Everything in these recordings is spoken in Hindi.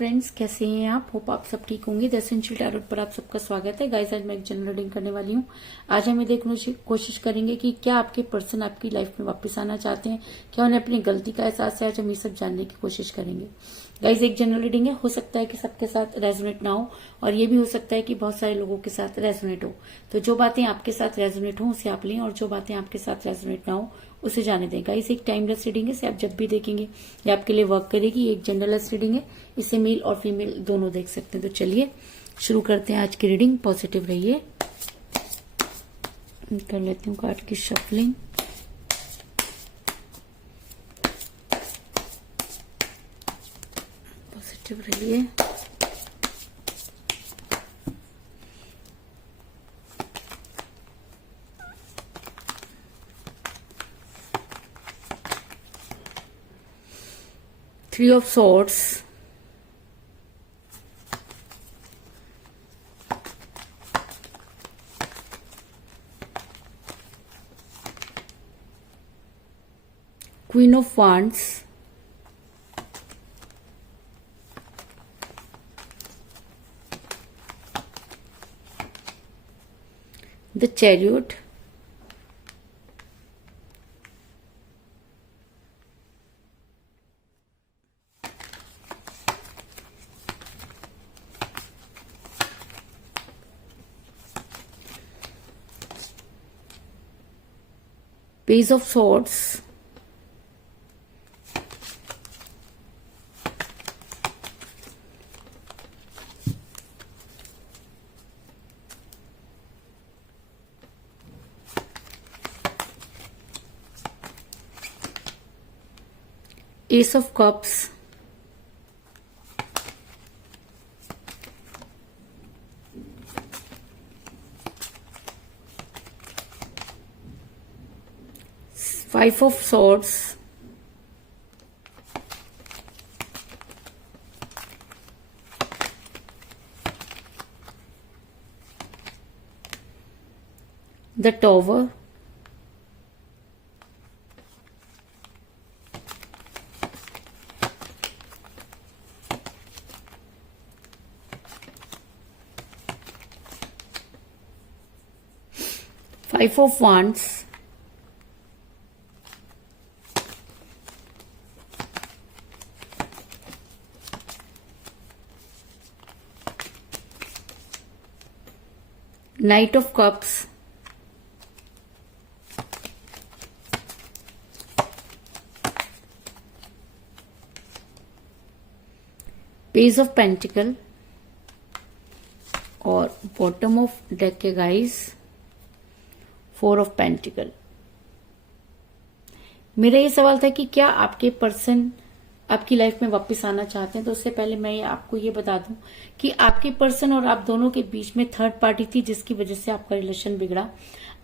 फ्रेंड्स, कैसे हैं आप? होप आप सब ठीक होंगे। द एसेंशियल टैरोट पर आप सबका स्वागत है। गाइस, आज मैं एक जनरल रीडिंग करने वाली हूँ। आज हम ये देखने की कोशिश करेंगे कि क्या आपके पर्सन आपकी लाइफ में वापस आना चाहते हैं, क्या उन्हें अपनी गलती का एहसास है। आज हम ये सब जानने की कोशिश करेंगे। गाइस, एक जनरल रीडिंग है, हो सकता है कि सबके साथ रेजोनेट ना हो, और ये भी हो सकता है कि बहुत सारे लोगों के साथ रेजोनेट हो। तो जो बातें आपके साथ रेजोनेट हो उसे आप लें, और जो बातें आपके साथ रेजोनेट ना हो उसे जाने दें। गाइस, एक टाइमलेस रीडिंग है, इसे आप जब भी देखेंगे ये आपके लिए वर्क करेगी। एक जनरलेस रीडिंग है, इसे मेल और फीमेल दोनों देख सकते हैं। तो चलिए शुरू करते हैं आज की रीडिंग। पॉजिटिव रहिए। कर लेती हूँ कार्ड की शफलिंग। पॉजिटिव रहिए। Three of Swords, Queen of Wands, the Chariot, Page of Swords, Ace of Cups, Five of Swords, the Tower, Five of Wands, Knight of Cups, Page of Pentacle, और बॉटम ऑफ डेक के गाइस फोर ऑफ पेंटिकल। मेरा ये सवाल था कि क्या आपके पर्सन आपकी लाइफ में वापस आना चाहते हैं। तो उससे पहले मैं आपको ये बता दूं कि आपके पर्सन और आप दोनों के बीच में थर्ड पार्टी थी जिसकी वजह से आपका रिलेशन बिगड़ा।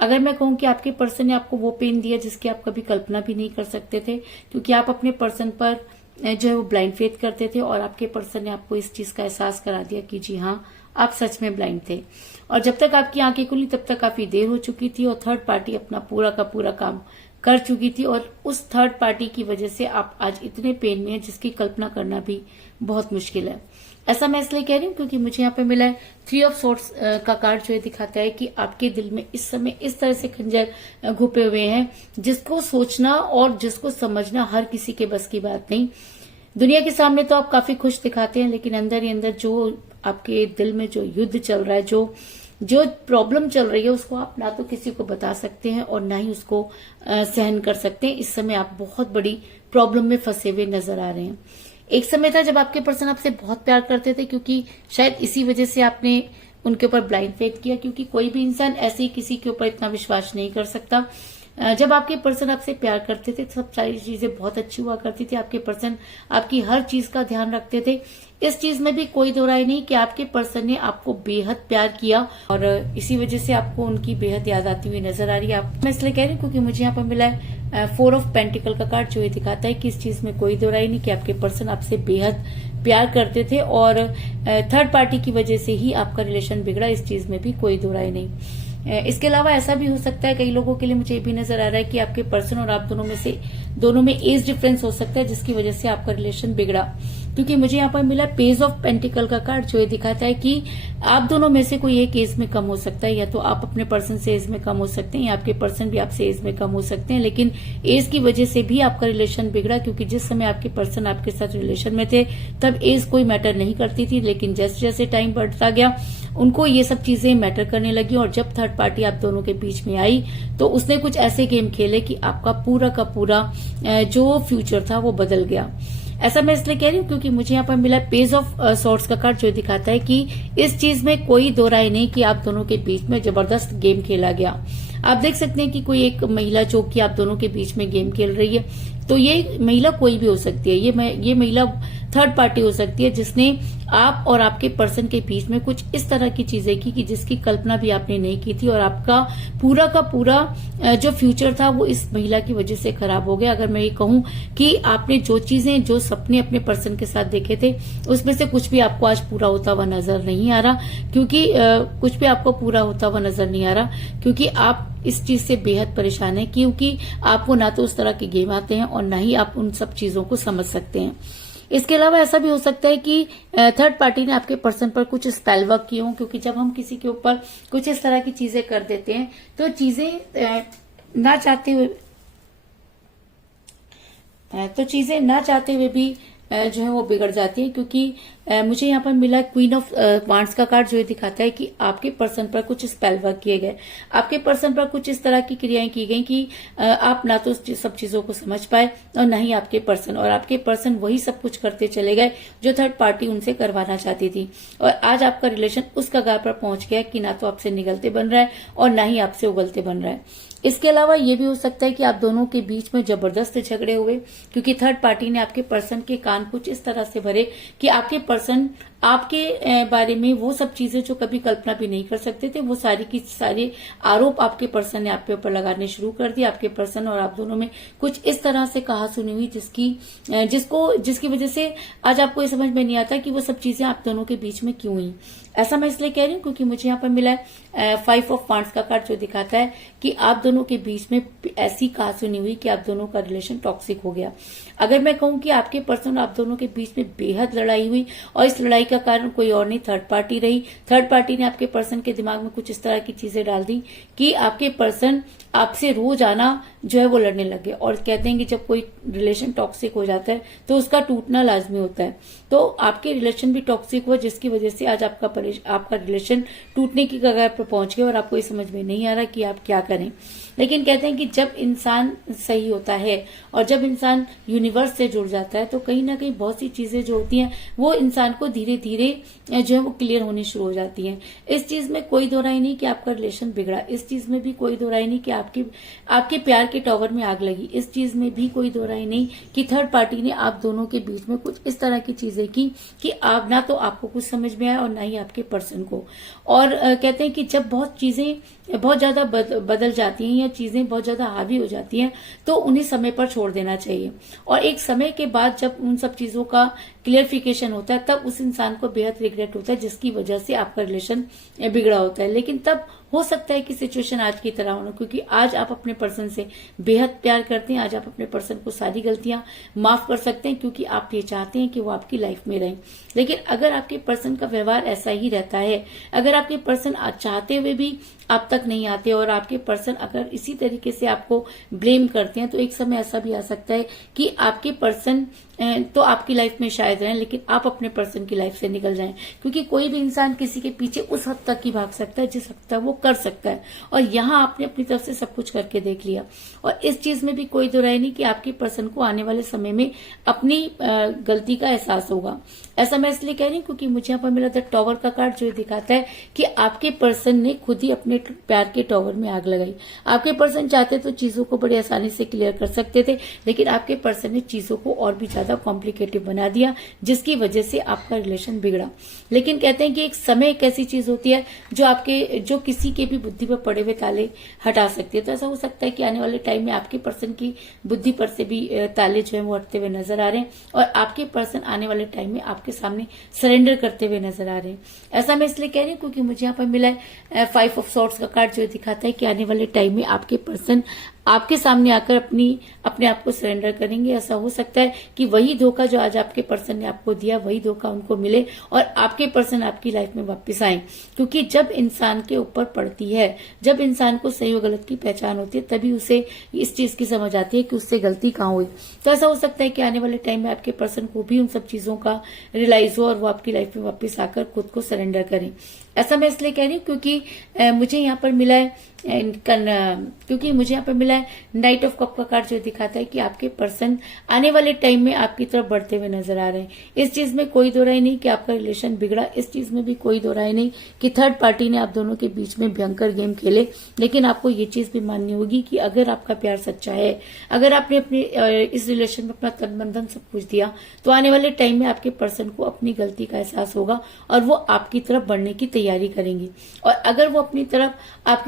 अगर मैं कहूं कि आपके पर्सन ने आपको वो पेन दिया जिसकी आप कभी कल्पना भी नहीं कर सकते थे, क्योंकि आप अपने पर्सन पर जो है वो ब्लाइंड फेथ करते थे, और आपके पर्सन ने आपको इस चीज का एहसास करा दिया कि जी हाँ, आप सच में ब्लाइंड थे। और जब तक आपकी आंखें खुली तब तक काफी देर हो चुकी थी, और थर्ड पार्टी अपना पूरा का पूरा काम कर चुकी थी, और उस थर्ड पार्टी की वजह से आप आज इतने पेन में हैं जिसकी कल्पना करना भी बहुत मुश्किल है। ऐसा मैं इसलिए कह रही हूँ क्योंकि मुझे यहाँ पे मिला है थ्री ऑफ सोर्ट्स का कार्ड, जो ये दिखाता है कि आपके दिल में इस समय इस तरह से खंजर घुपे हुए हैं जिसको सोचना और जिसको समझना हर किसी के बस की बात नहीं। दुनिया के सामने तो आप काफी खुश दिखाते हैं, लेकिन अंदर ही अंदर जो आपके दिल में जो युद्ध चल रहा है, जो प्रॉब्लम चल रही है, उसको आप ना तो किसी को बता सकते हैं और ना ही उसको सहन कर सकते हैं। इस समय आप बहुत बड़ी प्रॉब्लम में फंसे हुए नजर आ रहे हैं। एक समय था जब आपके पर्सन आपसे बहुत प्यार करते थे, क्योंकि शायद इसी वजह से आपने उनके ऊपर ब्लाइंड फेथ किया, क्योंकि कोई भी इंसान ऐसे ही किसी के ऊपर इतना विश्वास नहीं कर सकता। जब आपके पर्सन आपसे प्यार करते थे सब सारी चीजें बहुत अच्छी हुआ करती थी। आपके पर्सन आपकी हर चीज का ध्यान रखते थे। इस चीज में भी कोई दो राय नहीं कि आपके पर्सन ने आपको बेहद प्यार किया, और इसी वजह से आपको उनकी बेहद याद आती हुई नजर आ रही है। मैं इसलिए कह रही हूँ क्योंकि मुझे यहाँ पर मिला है फोर ऑफ पेंटिकल का कार्ड, जो ये दिखाता है कि इस चीज में कोई दो राय नहीं कि आपके पर्सन आपसे बेहद प्यार करते थे, और थर्ड पार्टी की वजह से ही आपका रिलेशन बिगड़ा। इस चीज में भी कोई दो राय नहीं। इसके अलावा ऐसा भी हो सकता है, कई लोगों के लिए मुझे ये भी नजर आ रहा है कि आपके पर्सन और आप दोनों में एज डिफरेंस हो सकता है जिसकी वजह से आपका रिलेशन बिगड़ा। क्योंकि मुझे यहाँ पर मिला पेज ऑफ पेंटिकल का कार्ड, जो ये दिखाता है कि आप दोनों में से कोई एक एज में कम हो सकता है, या तो आप अपने पर्सन से एज में कम हो सकते हैं या आपके पर्सन भी आपसे एज में कम हो सकते हैं। लेकिन एज की वजह से भी आपका रिलेशन बिगड़ा, क्योंकि जिस समय आपके पर्सन आपके साथ रिलेशन में थे तब एज कोई मैटर नहीं करती थी, लेकिन जैसे जैसे टाइम बढ़ता गया उनको ये सब चीजें मैटर करने लगी। और जब थर्ड पार्टी आप दोनों के बीच में आई तो उसने कुछ ऐसे गेम खेले कि आपका पूरा का पूरा जो फ्यूचर था वो बदल गया। ऐसा मैं इसलिए कह रही हूँ क्योंकि मुझे यहाँ पर मिला पेज ऑफ सॉर्ड्स का कार्ड, जो दिखाता है कि इस चीज में कोई दो राय नहीं कि आप दोनों के बीच में जबरदस्त गेम खेला गया। आप देख सकते हैं कि कोई एक महिला जो कि आप दोनों के बीच में गेम खेल रही है, तो ये महिला कोई भी हो सकती है। ये महिला थर्ड पार्टी हो सकती है जिसने आप और आपके पर्सन के बीच में कुछ इस तरह की चीजें की कि जिसकी कल्पना भी आपने नहीं की थी, और आपका पूरा का पूरा जो फ्यूचर था वो इस महिला की वजह से खराब हो गया। अगर मैं ये कहूं कि आपने जो चीजें, जो सपने अपने पर्सन के साथ देखे थे, उसमें से कुछ भी आपको आज पूरा होता हुआ नजर नहीं आ रहा, क्योंकि कुछ भी आपको पूरा होता हुआ नजर नहीं आ रहा, क्योंकि आप इस चीज से बेहद परेशान है, क्योंकि आपको ना तो उस तरह के गेम आते हैं और ना ही आप उन सब चीजों को समझ सकते हैं। इसके अलावा ऐसा भी हो सकता है कि थर्ड पार्टी ने आपके पर्सन पर कुछ स्पेल वर्क किए हों, क्योंकि जब हम किसी के ऊपर कुछ इस तरह की चीजें कर देते हैं तो चीजें ना चाहते हुए भी जो है वो बिगड़ जाती है। क्योंकि मुझे यहाँ पर मिला क्वीन ऑफ वांड्स का कार्ड, जो ये दिखाता है कि आपके पर्सन पर कुछ स्पेल वर्क किए गए, आपके पर्सन पर कुछ इस तरह की क्रियाएं की गई कि आप ना तो सब चीजों को समझ पाए और ना ही आपके पर्सन, और आपके पर्सन वही सब कुछ करते चले गए जो थर्ड पार्टी उनसे करवाना चाहती थी। और आज आपका रिलेशन उस कगार पर पहुंच गया कि ना तो आपसे निगलते बन रहा है और ना ही आपसे उगलते बन रहा है। इसके अलावा ये भी हो सकता है कि आप दोनों के बीच में जबरदस्त झगड़े हुए, क्योंकि थर्ड पार्टी ने आपके पर्सन के कान कुछ इस तरह से भरे कि आपके पर्सन आपके बारे में वो सब चीजें जो कभी कल्पना भी नहीं कर सकते थे, वो सारी की सारी आरोप आपके पर्सन ने आपके ऊपर लगाने शुरू कर दिए। आपके पर्सन और आप दोनों में कुछ इस तरह से कहा सुनी हुई जिसकी वजह से आज आपको ये समझ में नहीं आता कि वो सब चीजें आप दोनों के बीच में क्यों हुई। ऐसा मैं इसलिए कह रही हूँ क्योंकि मुझे यहाँ पर मिला है 5 ऑफ वांड्स का कार्ड, जो दिखाता है कि आप दोनों के बीच में ऐसी कहा सुनी हुई कि आप दोनों का रिलेशन टॉक्सिक हो गया। अगर मैं कहूँ कि आपके पर्सन आप दोनों के बीच में बेहद लड़ाई हुई, और इस लड़ाई का कारण कोई और नहीं, थर्ड पार्टी रही। थर्ड पार्टी ने आपके पर्सन के दिमाग में कुछ इस तरह की चीजें डाल दी कि आपके पर्सन आपसे रोज आना जो है वो लड़ने लगे। और कहते हैं कि जब कोई रिलेशन टॉक्सिक हो जाता है तो उसका टूटना लाजमी होता है। तो आपके रिलेशन भी टॉक्सिक हुआ, जिसकी वजह से आज आपका रिलेशन टूटने की कगार पर पहुंच गया और आपको ये समझ में नहीं आ रहा कि आप क्या करें। लेकिन कहते हैं कि जब इंसान सही होता है और जब इंसान यूनिवर्स से जुड़ जाता है तो कहीं ना कहीं बहुत सी चीजें जो होती हैं वो इंसान को धीरे धीरे जो है वो क्लियर होनी शुरू हो जाती हैं। इस चीज में कोई दो राय नहीं कि आपका रिलेशन बिगड़ा, इस चीज में भी कोई दो राय नहीं कि आपके प्यार के टॉवर में आग लगी, इस चीज में भी कोई दो राय नहीं कि थर्ड पार्टी ने आप दोनों के बीच में कुछ इस तरह की चीजें की कि आप ना तो आपको कुछ समझ में आया और ना ही आपके पर्सन को। और कहते हैं कि जब बहुत चीजें बहुत ज्यादा बदल जाती हैं या चीजें बहुत ज्यादा हावी हो जाती हैं तो उन्हें समय पर छोड़ देना चाहिए, और एक समय के बाद जब उन सब चीजों का क्लियरिफिकेशन होता है तब उस इंसान को बेहद रिग्रेट होता है जिसकी वजह से आपका रिलेशन बिगड़ा होता है। लेकिन तब हो सकता है कि सिचुएशन आज की तरह हो, क्योंकि आज आप अपने पर्सन से बेहद प्यार करते हैं, आज आप अपने पर्सन को सारी गलतियां माफ कर सकते हैं क्योंकि आप ये चाहते हैं कि वो आपकी लाइफ में रहें। लेकिन अगर आपके पर्सन का व्यवहार ऐसा ही रहता है, अगर आपके पर्सन चाहते हुए भी आप तक नहीं आते और आपके पर्सन अगर इसी तरीके से आपको ब्लेम करते हैं, तो एक समय ऐसा भी आ सकता है कि आपके पर्सन तो आपकी लाइफ में शायद रहें लेकिन आप अपने पर्सन की लाइफ से निकल जाएं, क्योंकि कोई भी इंसान किसी के पीछे उस हद तक ही भाग सकता है जिस हद तक वो कर सकता है, और यहाँ आपने अपनी तरफ से सब कुछ करके देख लिया। और इस चीज में भी कोई दो राय नहीं कि आपके पर्सन को आने वाले समय में अपनी गलती का एहसास होगा। ऐसा मैं इसलिए कह रही हूँ क्योंकि मुझे यहाँ पर मिला द टॉवर का कार्ड, जो दिखाता है कि आपके पर्सन ने खुद ही अपने प्यार के टॉवर में आग लगाई। आपके पर्सन चाहते तो चीजों को बड़ी आसानी से क्लियर कर सकते थे, लेकिन आपके पर्सन ने चीजों को और भी ज्यादा कॉम्प्लिकेटेड बना दिया जिसकी वजह से आपका रिलेशन बिगड़ा। लेकिन कहते हैं कि एक समय एक ऐसी चीज होती है जो किसी के भी बुद्धि पर पड़े हुए ताले हटा सकती है। तो ऐसा हो सकता है कि आने वाले टाइम में आपके पर्सन की बुद्धि पर से भी ताले जो है वो हटते हुए नजर आ रहे हैं और आपके पर्सन आने वाले टाइम में आपके सामने सरेंडर करते हुए नजर आ रहे हैं। ऐसा मैं इसलिए कह रही हूँ क्योंकि मुझे यहाँ पर मिला है 5 ऑफ सॉर्ड्स का कार्ड, जो दिखाता है कि आने वाले टाइम में आपके पर्सन आपके सामने आकर अपने आप को सरेंडर करेंगे। ऐसा हो सकता है कि वही धोखा जो आज आपके पर्सन ने आपको दिया, वही धोखा उनको मिले और आपके पर्सन आपकी लाइफ में वापस आए। क्योंकि जब इंसान के ऊपर पड़ती है, जब इंसान को सही और गलत की पहचान होती है, तभी उसे इस चीज की समझ आती है कि उससे गलती कहाँ हुई। तो ऐसा हो सकता है कि आने वाले टाइम में आपके पर्सन को भी उन सब चीजों का रियलाइज हो और वो आपकी लाइफ में वापस आकर खुद को सरेंडर करें। ऐसा मैं इसलिए कह रही हूँ क्योंकि मुझे यहाँ पर मिला है नाइट ऑफ कप का कार्ड, जो दिखाता है कि आपके पर्सन आने वाले टाइम में आपकी तरफ बढ़ते हुए नजर आ रहे हैं। इस चीज में कोई दो राय नहीं कि आपका रिलेशन बिगड़ा, इस चीज में भी कोई दो राय नहीं कि थर्ड पार्टी ने आप दोनों के बीच में भयंकर गेम खेले। लेकिन आपको ये चीज भी माननी होगी कि अगर आपका प्यार सच्चा है, अगर आपने अपने इस रिलेशन में अपना तन मन धन सब कुछ दिया, तो आने वाले टाइम में आपके पर्सन को अपनी गलती का एहसास होगा और वो आपकी तरफ बढ़ने की तैयारी करेंगे। और अगर वो आपकी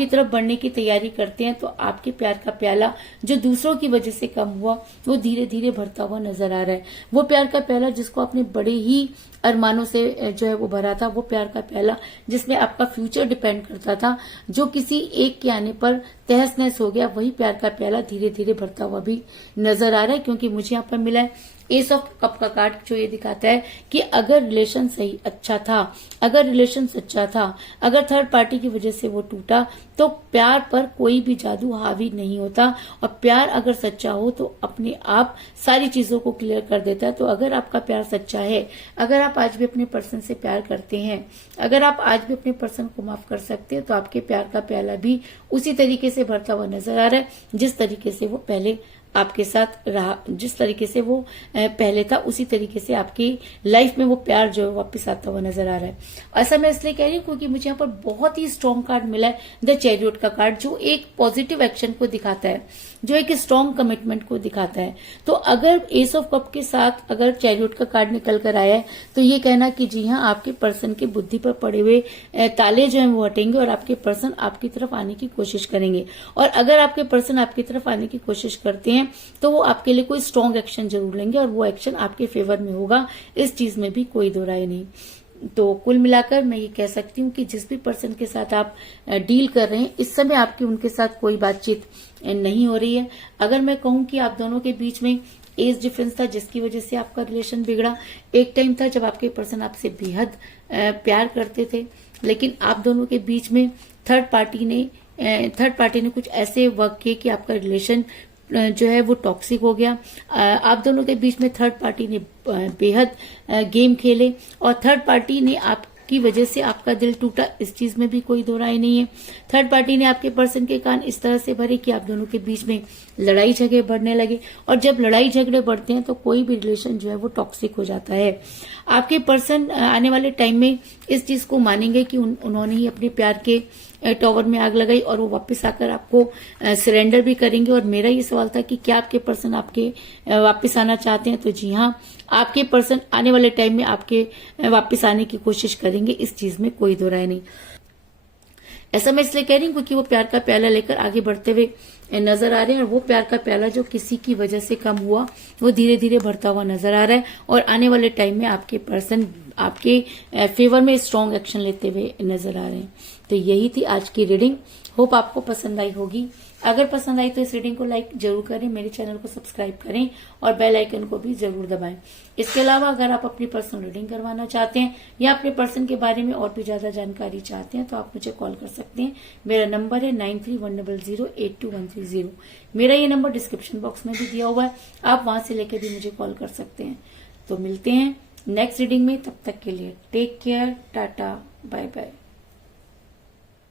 तरफ बढ़ने की तैयारी करते हैं तो आपके प्यार का प्याला जो दूसरों की वजह से कम हुआ, वो धीरे धीरे भरता हुआ नजर आ रहा है। वो प्यार का प्याला जिसको आपने बड़े ही अरमानों से जो है वो भरा था, वो प्यार का प्याला जिसमें आपका फ्यूचर डिपेंड करता था, जो किसी एक के आने पर तहस नहस हो गया, वही प्यार का प्याला धीरे धीरे भरता हुआ भी नजर आ रहा है। क्योंकि मुझे यहाँ पर मिला है एस ऑफ कप का कार्ड, जो ये दिखाता है कि अगर रिलेशन सही अच्छा था, अगर रिलेशन सच्चा था, अगर थर्ड पार्टी की वजह से वो टूटा, तो प्यार पर कोई भी जादू हावी नहीं होता। और प्यार अगर सच्चा हो तो अपने आप सारी चीजों को क्लियर कर देता है। तो अगर आपका प्यार सच्चा है, अगर आप आज भी अपने पर्सन से प्यार करते हैं, अगर आप आज भी अपने पर्सन को माफ कर सकते हैं, तो आपके प्यार का प्याला भी उसी तरीके से भरता हुआ नजर आ रहा है जिस तरीके से वो पहले आपके साथ रहा, जिस तरीके से वो पहले था, उसी तरीके से आपकी लाइफ में वो प्यार जो है वापस आता हुआ नजर आ रहा है। ऐसा मैं इसलिए कह रही हूँ क्योंकि मुझे यहाँ पर बहुत ही स्ट्रॉन्ग कार्ड मिला है, द चैरियट का कार्ड, जो एक पॉजिटिव एक्शन को दिखाता है, जो एक स्ट्रॉन्ग कमिटमेंट को दिखाता है। तो अगर एस ऑफ कप के साथ अगर चैरियट का कार्ड निकल कर आया है, तो ये कहना कि जी हाँ, आपके पर्सन के बुद्धि पर पड़े हुए ताले जो है वो हटेंगे और आपके पर्सन आपकी तरफ आने की कोशिश करेंगे। और अगर आपके पर्सन आपकी तरफ आने की कोशिश करते हैं तो वो आपके लिए कोई स्ट्रॉन्ग एक्शन जरूर लेंगे और वो एक्शन आपके फेवर में होगा। इस चीज में भी कोई दो राय नहीं। तो कुल मिलाकर मैं ये कह सकती हूँ कि जिस भी पर्सन के साथ आप डील कर रहे हैं, इस समय आपकी उनके साथ कोई बातचीत नहीं हो रही है। अगर मैं कहूँ कि आप दोनों के बीच में एज डिफरेंस था जिसकी वजह से आपका रिलेशन बिगड़ा, एक टाइम था जब आपके पर्सन आपसे बेहद प्यार करते थे, लेकिन आप दोनों के बीच में थर्ड पार्टी ने कुछ ऐसे वर्क किए कि आपका रिलेशन जो है वो टॉक्सिक हो गया। आप दोनों के बीच में थर्ड पार्टी ने बेहद गेम खेले और थर्ड पार्टी ने आपकी वजह से आपका दिल टूटा। इस चीज में भी कोई दो राय नहीं है। थर्ड पार्टी ने आपके पर्सन के कान इस तरह से भरे कि आप दोनों के बीच में लड़ाई झगड़े बढ़ने लगे, और जब लड़ाई झगड़े बढ़ते हैं तो कोई भी रिलेशन जो है वो टॉक्सिक हो जाता है। आपके पर्सन आने वाले टाइम में इस चीज को मानेंगे कि उन्होंने ही अपने प्यार के टॉवर में आग लगाई और वो वापस आकर आपको सरेंडर भी करेंगे। और मेरा ये सवाल था कि क्या आपके पर्सन आपके वापस आना चाहते हैं, तो जी हाँ, आपके पर्सन आने वाले टाइम में आपके वापस आने की कोशिश करेंगे। इस चीज में कोई दो राय नहीं। ऐसा मैं इसलिए कह रही हूँ क्योंकि वो प्यार का प्याला लेकर आगे बढ़ते हुए नजर आ रहे हैं और वो प्यार का प्याला जो किसी की वजह से कम हुआ, वो धीरे धीरे बढ़ता हुआ नजर आ रहा है। और आने वाले टाइम में आपके पर्सन आपके फेवर में स्ट्रॉन्ग एक्शन लेते हुए नजर आ रहे हैं। तो यही थी आज की रीडिंग। होप आपको पसंद आई होगी। अगर पसंद आई तो इस रीडिंग को लाइक जरूर करें, मेरे चैनल को सब्सक्राइब करें और बेल आइकन को भी जरूर दबाएं। इसके अलावा अगर आप अपनी पर्सनल रीडिंग करवाना चाहते हैं या अपने पर्सन के बारे में और भी ज्यादा जानकारी चाहते हैं तो आप मुझे कॉल कर सकते हैं। मेरा नंबर है 9310082130। मेरा ये नंबर डिस्क्रिप्शन बॉक्स में भी दिया हुआ है, आप वहां से लेकर भी मुझे कॉल कर सकते हैं। तो मिलते हैं नेक्स्ट रीडिंग में, तब तक के लिए take care, tata, bye bye.